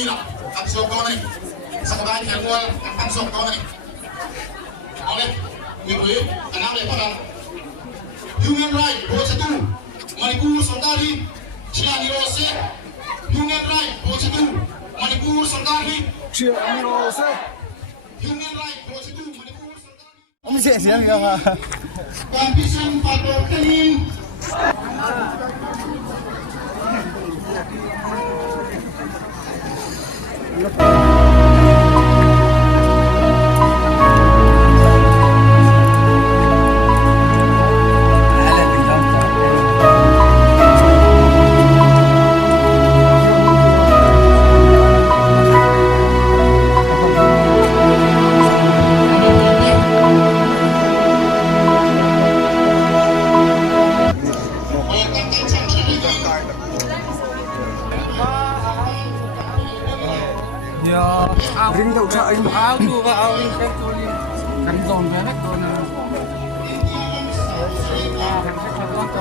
มีหรอกตัดส่งตัวนี่สบายแขนวัวตัดส่งตัวนี่เอาเลยมีหรืออันนั้นเลยพวกเรา Human Right Prosedur Manipur Sarkari Chiani Rose Human Right Prosedur Manipur Sarkari Chiani Rose Human Right Prosedur Manipur Sarkari 我们谢谢你干嘛？ Condition Pato Kanin Ring đậu trợ anh áo tu vào áo anh cái tôi đi cắn giòn với hết rồi nè. Thằng khách thật lo cho